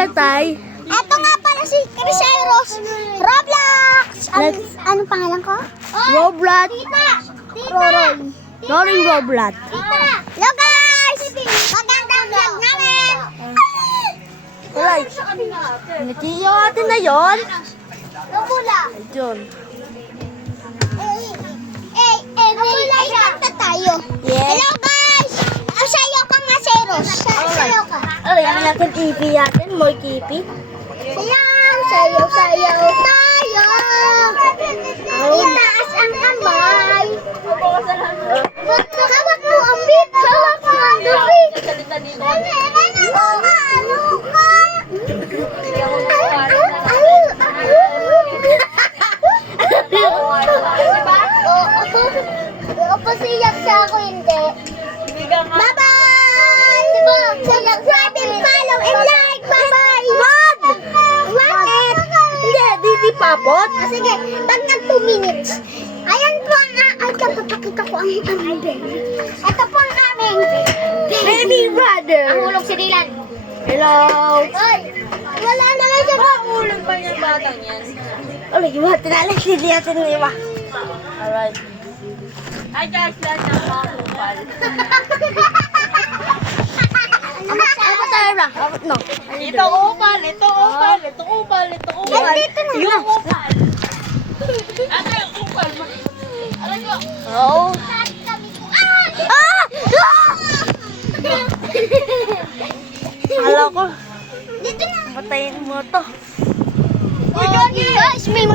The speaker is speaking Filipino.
pangalan, Tay? Ito nga pala si Crisairos Roblox! Anong pangalan ko? Roblox. Tita! Roroy. Roaring Roblox. Tita! Hello guys! Magandang vlog namin! Alay. Natiyo atin na yon. Nabula! Yun. Nabula kanta tayo. Yes. Hello guys! Sayaw ka nga, Seros. Sayaw ka. Alay, ang natin ipi natin. More kipi. Sayaw tayo! Itaas ang kamay. Hawak mo ang beat! Hawak mo ang beat! Pasiyak siya ako, hindi. Bye-bye! Subscribe and follow and like! Bye-bye! Bakit? Hindi, di papot. Sige, pag nag 2 minutes. Ayan po ang ay, papakita ko ang aming baby. Ito po ang aming Baby brother. Ang hulog si Dylan. Hello. Ay, wala naman siya. Ulog pa yung batang yan. Alay, iba. Tinalay, hindi natin na iba. Alright. Ay guys, lahat ng mga kupal. Ano tayo na? Dapat no. Ito upal, ito upal, ito upal, ito upal. Nandito na Yung upal. Ano yung upal? Alam ko. Oh. Akala ko, Dito na. patayin mo to. Guys, may